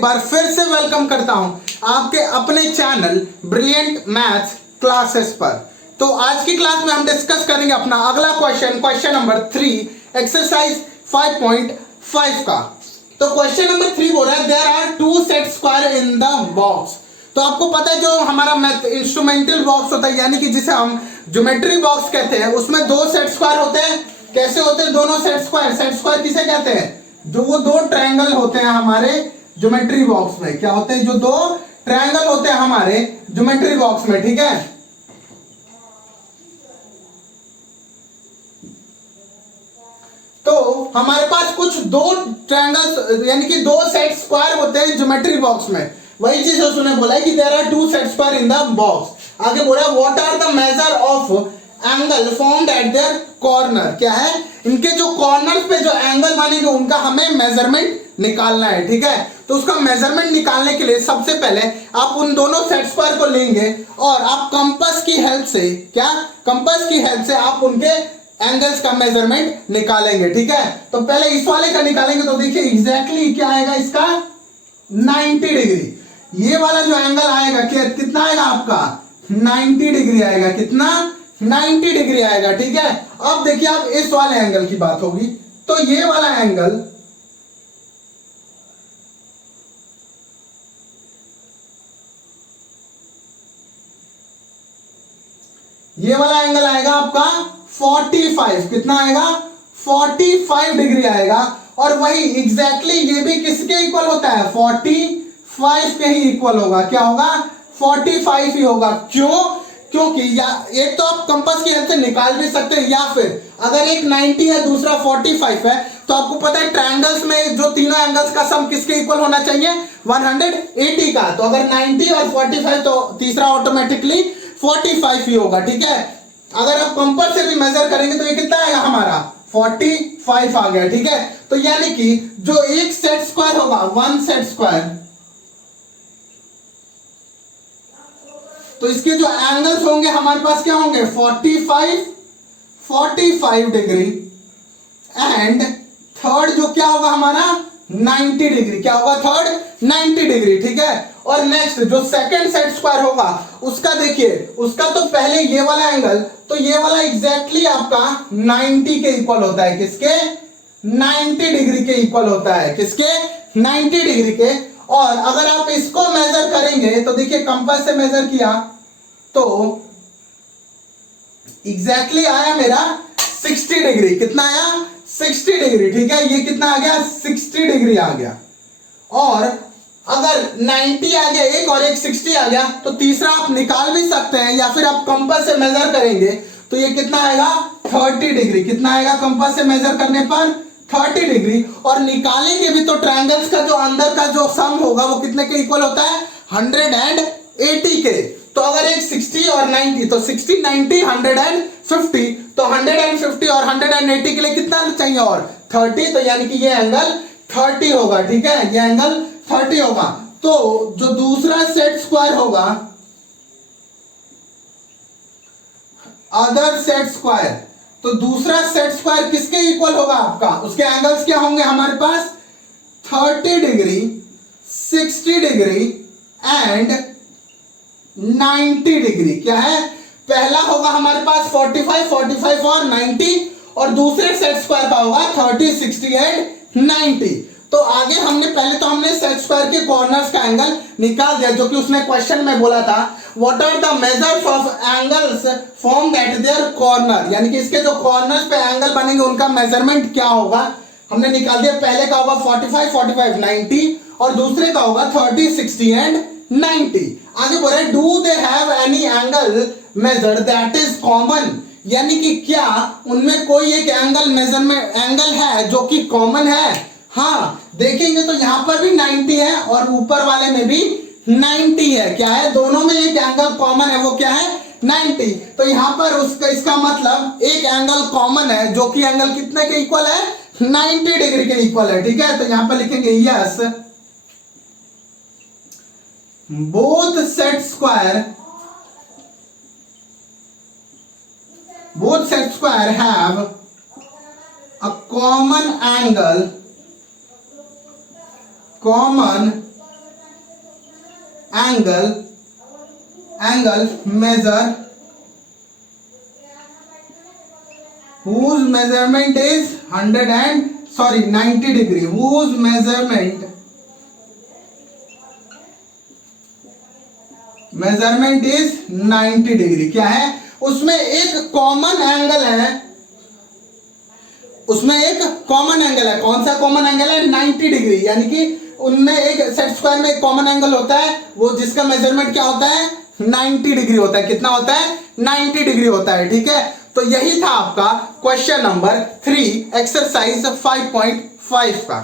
एक बार फिर से वेलकम करता हूं आपके अपने चैनल ब्रिलियंट मैथ्स क्लासेस पर। तो आज की क्लास में हम डिस्कस करेंगे अपना अगला क्वेश्चन नंबर 3 एक्सरसाइज 5.5 का। तो क्वेश्चन नंबर 3 बोल रहा है there are 2 set square in the box. तो आपको पता है जो हमारा मैथ इंस्ट्रूमेंटल बॉक्स होता है यानी कि जिसे हम ज्योमेट्री बॉक्स कहते हैं, उसमें 2 सेट स्क्वायर होते हैं। कैसे होते हैं दोनों सेट स्क्वायर किसे कहते हैं? जो वो 2 ट्रायंगल होते हैं हमारे ज्योमेट्री बॉक्स में। क्या होते हैं? जो 2 ट्रायंगल होते हैं हमारे ज्योमेट्री बॉक्स में, ठीक है। तो हमारे पास कुछ 2 ट्रायंगल्स यानी कि 2 सेट स्क्वायर होते हैं ज्योमेट्री बॉक्स में। वही चीज उसने बोला है कि there are 2 set square in the box. आगे बोला what are the measure of angle formed at their corner. क्या है? इनके जो कॉर्नर्स पे जो एंगल बनेंगे उनका हमें मेजरमेंट निकालना है, ठीक है। तो उसका मेजरमेंट निकालने के लिए सबसे पहले आप उन दोनों सेट स्क्वायर को लेंगे और आप कंपास की हेल्प से कंपास की हेल्प से आप उनके एंगल्स का मेजरमेंट निकालेंगे, ठीक है। तो पहले इस वाले का निकालेंगे तो देखिए एग्जैक्टली क्या आएगा इसका 90 डिग्री। ये वाला जो एंगल आएगा कितना आएगा आपका 90 डिग्री आएगा। कितना? 90 डिग्री आएगा, ठीक है। अब देखिए अब इस वाले एंगल की बात होगी तो ये वाला एंगल आएगा आपका 45। कितना आएगा? 45 डिग्री आएगा। और वही एग्जैक्टली ये भी किसके इक्वल होता है? 45 के ही इक्वल होगा। क्या होगा? 45 ही होगा। क्यों? क्योंकि या एक तो आप कंपास की हेल्प से निकाल भी सकते हैं, या फिर अगर एक 90 है दूसरा 45 है तो आपको पता है ट्रायंगल्स में जो तीनों एंगल्स का सम किसके इक्वल होना चाहिए? 180 का। तो अगर 90 और 45 तो तीसरा ऑटोमेटिकली 45 ही होगा, ठीक है। अगर आप कंपास से भी मेजर करेंगे तो ये कितना आएगा हमारा 45 आ गया, ठीक है। तो यानी कि जो एक सेट स्क्वायर होगा 1 सेट स्क्वायर, तो इसके जो एंगल्स होंगे हमारे पास क्या होंगे 45 डिग्री एंड थर्ड जो क्या होगा हमारा 90 डिग्री। क्या होगा? थर्ड 90 डिग्री, ठीक है। और नेक्स्ट जो सेकंड सेट स्क्वायर होगा उसका देखिए, उसका तो पहले ये वाला एंगल, तो ये वाला एग्जैक्टली आपका 90 के इक्वल होता है। किसके? 90 डिग्री के इक्वल होता है। किसके? 90 डिग्री के। और अगर आप इसको मेजर करेंगे तो देखिए कंपास से मेजर किया तो एग्जैक्टली आया मेरा 60 डिग्री। कितना आया? 60 डिग्री, ठीक है। ये कितना आ गया? 60 डिग्री आ गया। और अगर 90 आ गया एक और एक 60 आ गया तो तीसरा आप निकाल भी सकते हैं, या फिर आप कंपास से मेजर करेंगे तो ये कितना आएगा 30 डिग्री। कितना आएगा कंपास से मेजर करने पर? 30 डिग्री। और निकालेंगे भी तो ट्रायंगल्स का जो अंदर का जो सम होगा वो कितने के इक्वल होता है? 180 के। तो अगर एक 60 और 90 तो 60 90 150, तो 150 और 180 के लिए कितना चाहिए और 30, तो यानी कि ये एंगल 30 होगा, ठीक है। ये एंगल 30 होगा। तो जो दूसरा सेट स्क्वायर होगा अदर सेट स्क्वायर, तो दूसरा सेट स्क्वायर किसके इक्वल होगा आपका? उसके एंगल्स क्या होंगे हमारे पास 30 डिग्री 60 डिग्री एंड 90 डिग्री। क्या है? पहला होगा हमारे पास 45 और 90 और दूसरे सेट स्क्वायर का होगा 30 60 एंड 90। तो आगे हमने सेट स्क्वायर के कॉर्नर्स का एंगल निकाल दिया, जो कि उसने क्वेश्चन में बोला था what are the measures of angles formed at their corner, यानी कि इसके जो कॉर्नर्स पे एंगल बनेंगे उनका मेजरमेंट क्या होगा हमने निकाल दिया। पहले का होगा 45 90 और दूसरे का होगा 30 60 एंड 90। आगे बोल रहे do they have any angle measured that is common, यानी कि क्या उनमें कोई एक एंगल है जो कि कॉमन है। हाँ, देखेंगे तो यहां पर भी 90 है और ऊपर वाले में भी 90 है। क्या है? दोनों में एक एंगल कॉमन है, वो क्या है 90। तो यहां पर इसका मतलब एक एंगल कॉमन है जो कि एंगल कितने के इक्वल है 90 डिग्री के इक्वल है, ठीक है। तो यहां पर लिखेंगे yes both set square have a common angle measure whose measurement is 90 degree, whose measurement is 90 degree. क्या है उसमें एक कॉमन एंगल है, उसमें एक कॉमन एंगल है। कौन सा कॉमन एंगल है? 90 डिग्री। यानी कि उनमें एक सेट स्क्वायर में एक कॉमन एंगल होता है, वो जिसका मेजरमेंट क्या होता है? 90 डिग्री होता है। कितना होता है? 90 डिग्री होता है। ठीक है, तो यही था आपका क्वेश्चन नंबर 3 एक्सरसाइज 5.5 का।